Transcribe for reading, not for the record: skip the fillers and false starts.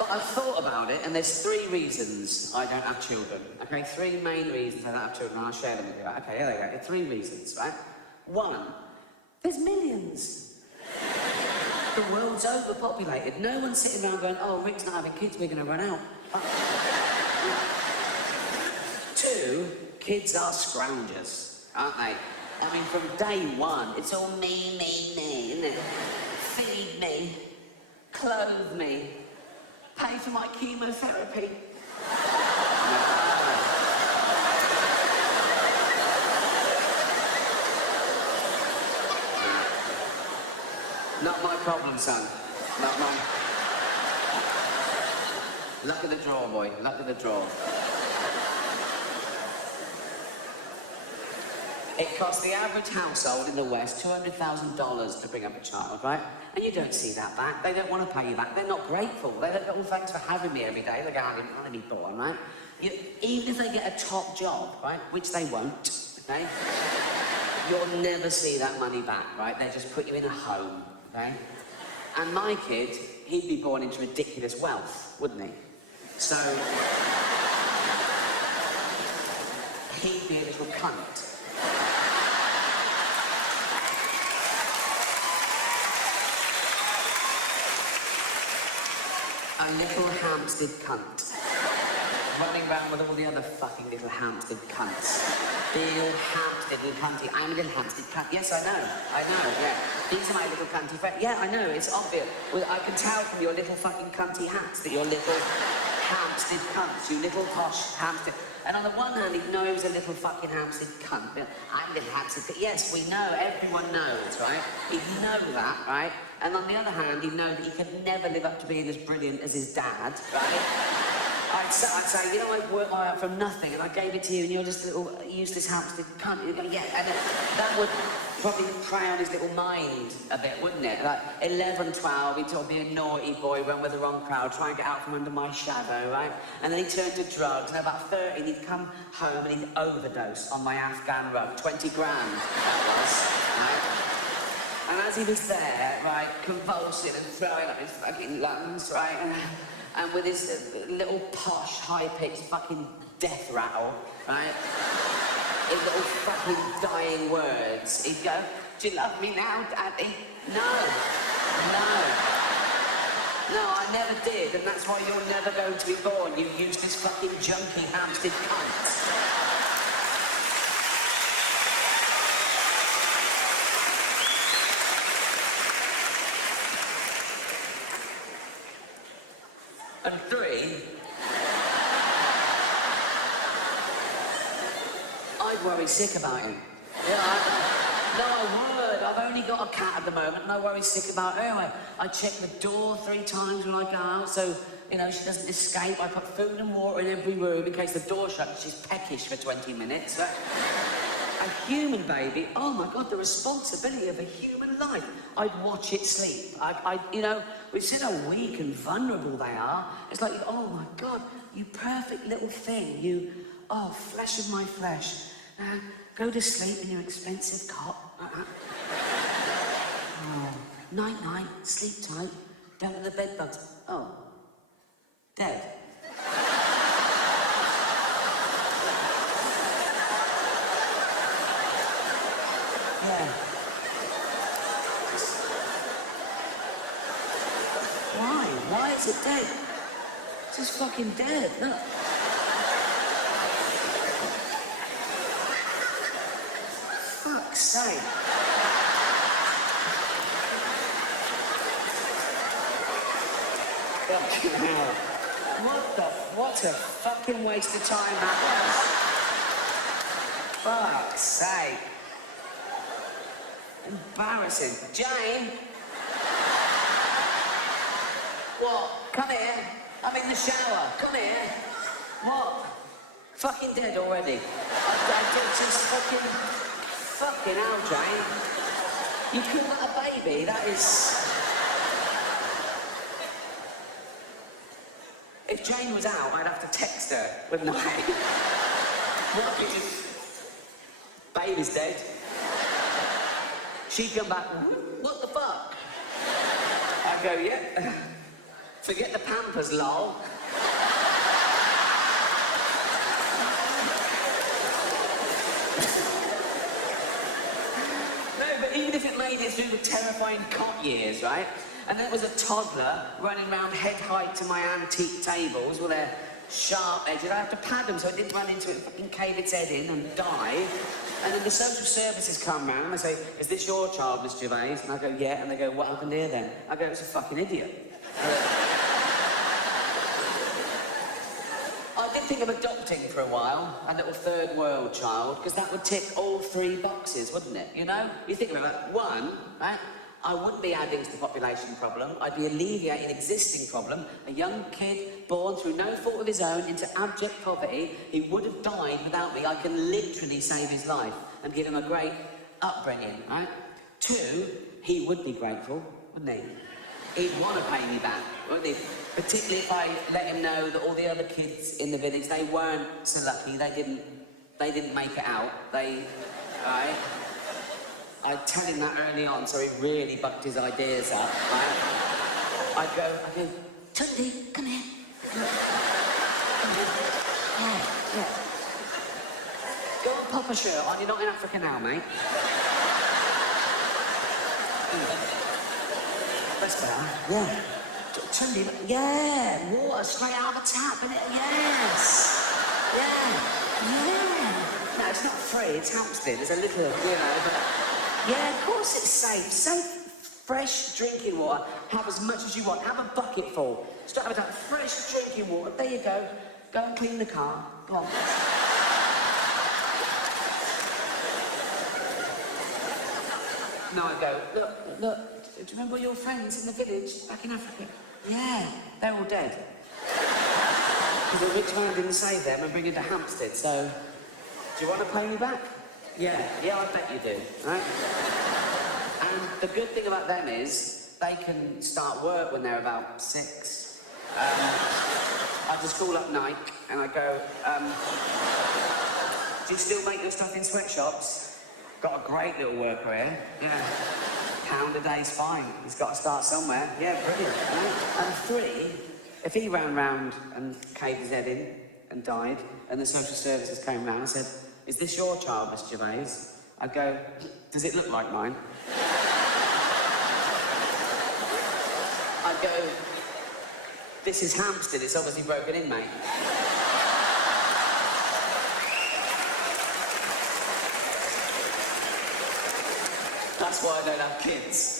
But I've thought about it, and there's 3 reasons I don't have children. Okay, 3 main reasons I don't have children, and I'll share them with you. Okay, here they go. 3 reasons, right? 1, there's millions. The world's overpopulated. No one's sitting around going, oh, Rick's not having kids, we're going to run out. 2, kids are scroungers, aren't they? I mean, from day 1, it's all me, isn't it? Feed me, clothe me, pay for my chemotherapy. Not my problem, son. Not mine. Luck of the draw, boy. Luck of the draw. It costs the average household in the West $200,000 to bring up a child, right? And you don't see that back. They don't want to pay you back. They're not grateful. They don't go, oh, thanks for having me every day. They go, I didn't want to be born, right? Even if they get a top job, right, which they won't, okay? You'll never see that money back, right? They just put you in a home, okay? And my kid, he'd be born into ridiculous wealth, wouldn't he? So, he'd be a little cunt. A little Hampstead cunt. Running around with all the other fucking little Hampstead cunts. Big Hampstead little cunty. I'm a little Hampstead cunt. Yes, I know, yeah. These are my little cunty friends. Yeah, I know, it's obvious. Well, I can tell from your little fucking cunty hats that you're little Hampstead cunts, you little posh Hampstead. And on the one hand, he knows a little fucking Hampstead cunt. I'm a little Hampstead cunt. Yes, we know, everyone knows, right? He'd know that, right? And on the other hand, he'd know that he could never live up to being as brilliant as his dad, right? I'd say, you know, I've worked my way up from nothing, and I gave it to you, and you're just a little useless Hampstead cunt. You'd go, yeah, and that would probably prey on his little mind a bit, wouldn't it? Like, 11, 12, he'd sort of be a naughty boy, run with the wrong crowd, try and get out from under my shadow, right? And then he'd turn to drugs, and about 13, he'd come home and he'd overdose on my Afghan rug. 20 grand, that was, right? And as he was there, right, convulsing and throwing up his fucking lungs, right, and with his little posh, high-pitched fucking death rattle, right, his little fucking dying words, he'd go, do you love me now, Daddy? No, I never did, and that's why you're never going to be born, you useless fucking junkie Hampstead cunt. And 3, I'd worry sick about him. Yeah, I would. I've only got a cat at the moment, and I worry sick about her. I check the door 3 times when I go out, so, you know, she doesn't escape. I put food and water in every room in case the door shuts. She's peckish for 20 minutes. A human baby, oh my God, the responsibility of a human life. I'd watch it sleep. You know, we've seen how weak and vulnerable they are. It's like, oh my God, you perfect little thing. You, oh, flesh of my flesh. Go to sleep in your expensive cot. Oh, night, sleep tight. Don't let the bed bugs. Oh, dead. Yeah. Why is it dead? It's just fucking dead, look. Fuck's sake. Fucking hell. What a fucking waste of time that was. Fuck's sake. Embarrassing. Jane? What? Come here. I'm in the shower. Come here. What? Fucking dead already. I did just fucking hell, Jane. You call that a baby? That is... If Jane was out, I'd have to text her, wouldn't I? What? Baby's dead. She'd come back, what the fuck? I'd go, yeah. Forget the Pampers, lol. No, but even if it made it through the terrifying cot years, right? And there was a toddler running around head height to my antique tables with their sharp edges. I had to pad them so it didn't run into it and fucking cave its head in and die. And then the social services come round and they say, is this your child, Miss Gervais? And I go, yeah. And they go, what happened here then? I go, it's a fucking idiot. I did think of adopting for a while, a little third world child, because that would tick all 3 boxes, wouldn't it? You know? You think about it, 1, right? I wouldn't be adding to the population problem. I'd be alleviating an existing problem. A young kid born through no fault of his own into abject poverty, he would have died without me. I can literally save his life and give him a great upbringing, right? 2, he would be grateful, wouldn't he? He'd want to pay me back, wouldn't he? Particularly if I let him know that all the other kids in the village, they weren't so lucky. They didn't make it out. Right? I'd tell him that early on, so he really bucked his ideas up, right? I'd go, Tundi, come here. Come here. Yeah. Go and pop a shirt on, you're not in Africa now, mate. That's better. Yeah. Tundi, yeah, water straight out of the tap, innit? Yes. Yeah. No, it's not free, it's Hampstead. There's a little, but... Yeah, of course it's safe. Safe, fresh drinking water. Have as much as you want. Have a bucket full. Straight out of that fresh drinking water. There you go. Go and clean the car. Go on. No, I go, look, do you remember your friends in the village back in Africa? Yeah, they're all dead. Because the rich man didn't save them and bring them to Hampstead, so... Do you want to pay me back? Yeah, I bet you do, right? And the good thing about them is they can start work when they're about 6. I just call up Nike and I go, do you still make your stuff in sweatshops? Got a great little worker here. Yeah. £1 a day's fine. He's got to start somewhere. Yeah, brilliant. Right? And 3, if he ran round and caved his head in and died, and the social services came round and said, is this your child, Miss Gervais? I'd go, does it look like mine? I'd go, this is Hampstead, it's obviously broken in, mate. That's why I don't have kids.